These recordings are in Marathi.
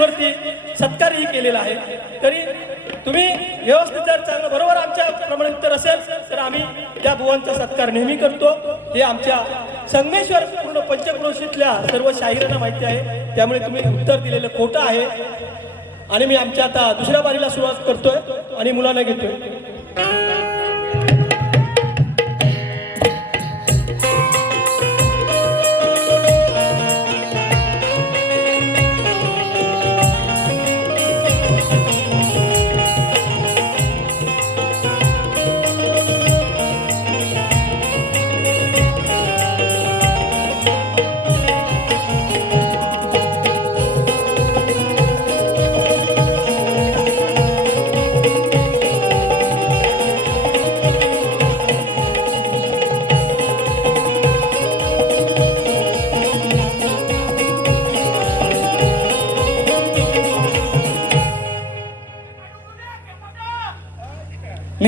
स्टेजवरती सत्कारही केलेला आहे. तरी तुम्ही व्यवस्थित जर चांगलं बरोबर आमच्या प्रमाणे उत्तर असेल तर आम्ही त्या बुवांचा सत्कार नेहमी करतो. हे आमच्या संगमेश्वर पूर्ण पंचक्रोशीतल्या सर्व शाहिरांना माहिती आहे. त्यामुळे तुम्ही उत्तर दिलेलं खोटं आहे. आणि मी आमच्या आता दुसऱ्या बारीला सुरुवात करतोय आणि मुलांना घेतोय.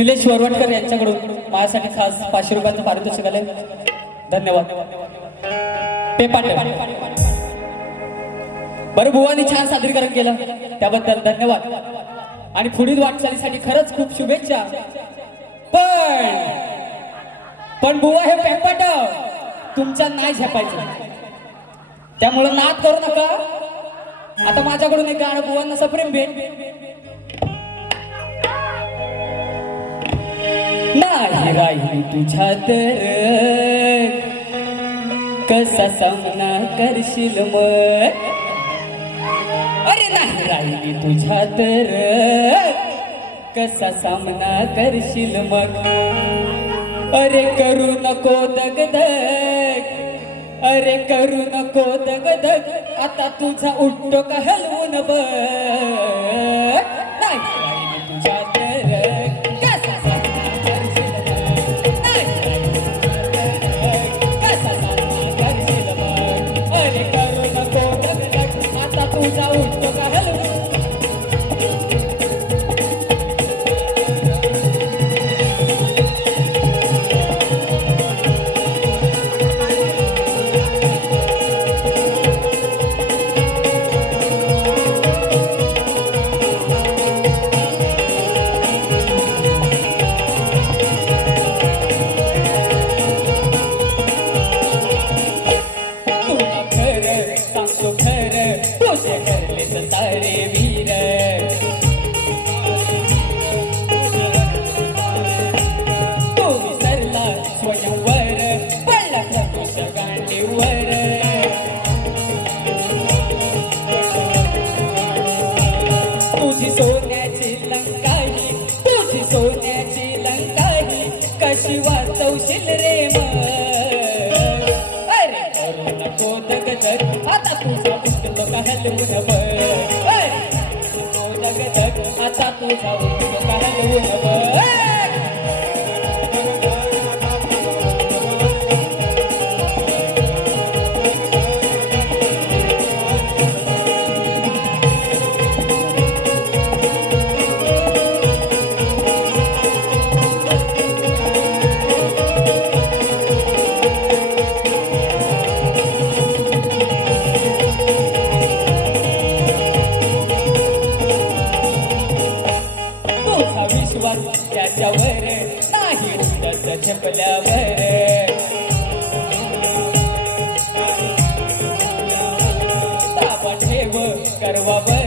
निलेश वरवटकर यांच्याकडून माझ्यासाठी खास पाचशे रुपयाचं पारितोषिक आले धन्यवाद. ते बरं भुवानी छान सादरीकरण केलं. त्याबद्दल धन्यवाद. आणि पुढील वाटचालीसाठी खरंच खूप शुभेच्छा. पण पण बुवा हे पेपाट तुमच्या नाही झेपायचं. त्यामुळं नाद करू नका. आता माझ्याकडून एक गाणं बुवांना सप्रेम भेट. नाही राही तुझ्या तर. कसा सामना करशील मग? अरे नाही राहिली तुझ्या तर. कसा सामना करशील मग? अरे करू नको दगदग. अरे करू नको दगदग. आता तुझा उठतो का हलवून बघ. दगदग आता तुझी सोन्याची लंकाही कशी वाचवशील रे अरे करू नको दगदग आता तुझा उठतो का हलवून बघ नको आता तुझा उठतो का हलवून बघ. Baba.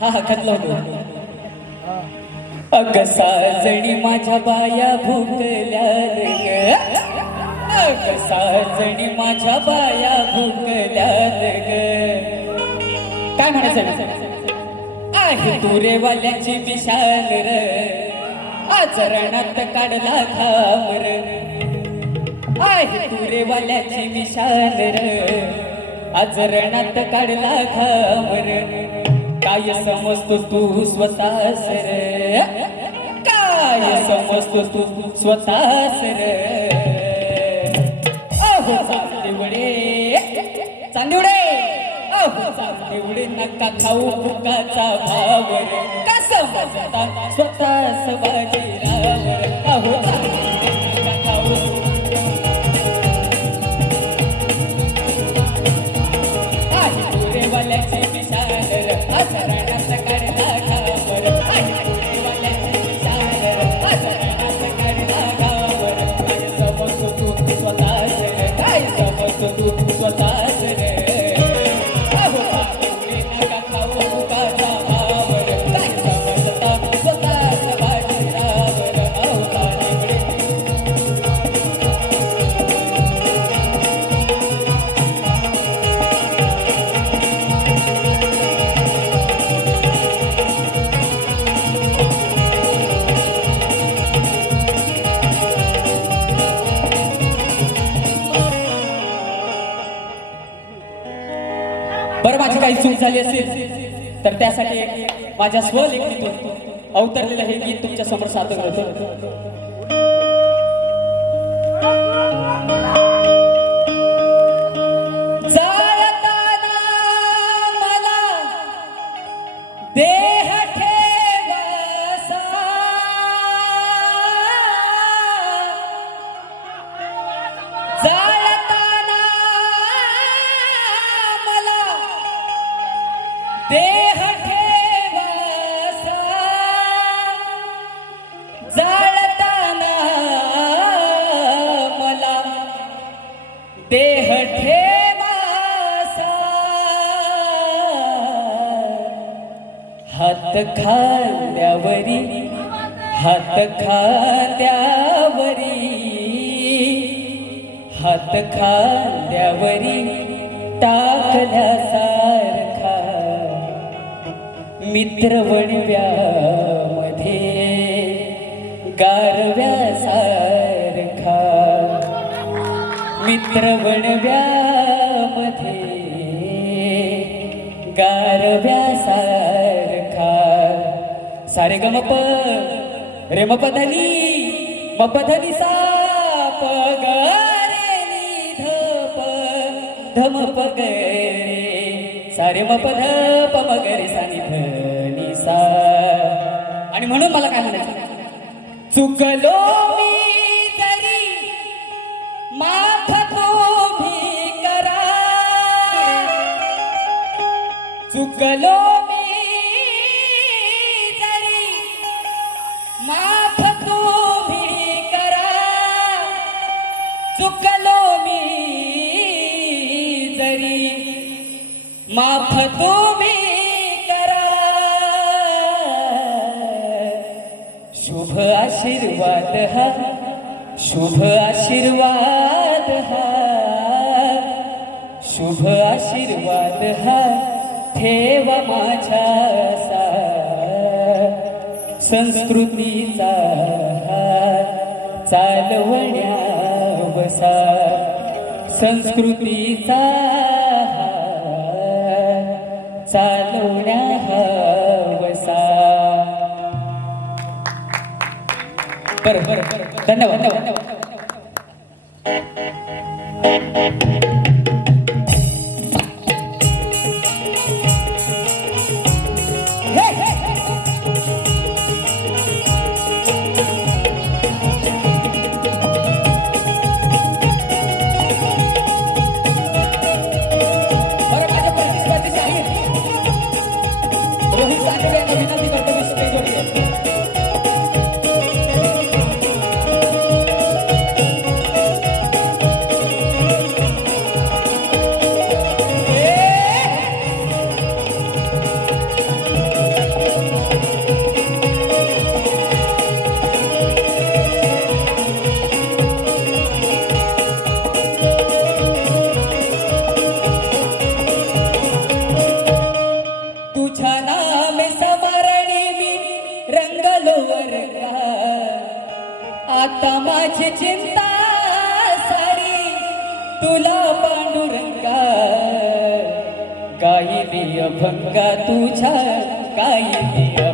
हा हा खतला होतो अग साजणी माझ्या बाया भुकल्या ग. अग साजणी माझ्या बाया भुकल्या काय म्हणायचं? आहे तुरेवाल्याची विशाल र. आचरणात काढला घामर आहे तुरेवाल्याची विशाल र. आचरणात काढला घामर. काय समजतो तू स्वतःच रे? काय समजतो तू स्वतःच रे? अहो चांदिवडे चांदिवडे अहो चांदिवडे नका खाऊ फुकाचा भाव रे का समजता स्वतःच बाजीराव अहो माझी काही चूक झाली असेल तर त्यासाठी एक माझ्या स्वलेखनीतून अवतरलेलं हे गीत तुमच्यासमोर सादर होतं. हात खांद्यावरी टाकल्यासारखा मित्रवणव्यामध्ये गारव्यासारखा मित्रवणव्यामध्ये गारव्यासारखा. सारे गमप रे मपधनी मपधनी सा पगा धमप रे सारे मपध पमगरे सानी धनी सा आणि म्हणून मला काय म्हणायचं चुकलो मी माथ माफ तुम्ही करा चुकलो मी तरी माफ तुम्ही करा. शुभ आशीर्वाद हा. शुभ आशीर्वाद हा. शुभ आशीर्वाद हा. ठेव माझ्या संस्कृतीचा हा. चालवण्या बसा संस्कृतीचा बरं बरं धन्यवाद धन्यवाद. माझी चिंता सारी तुला पांडुरंगा काही दिय भंगा तुझा काही दिय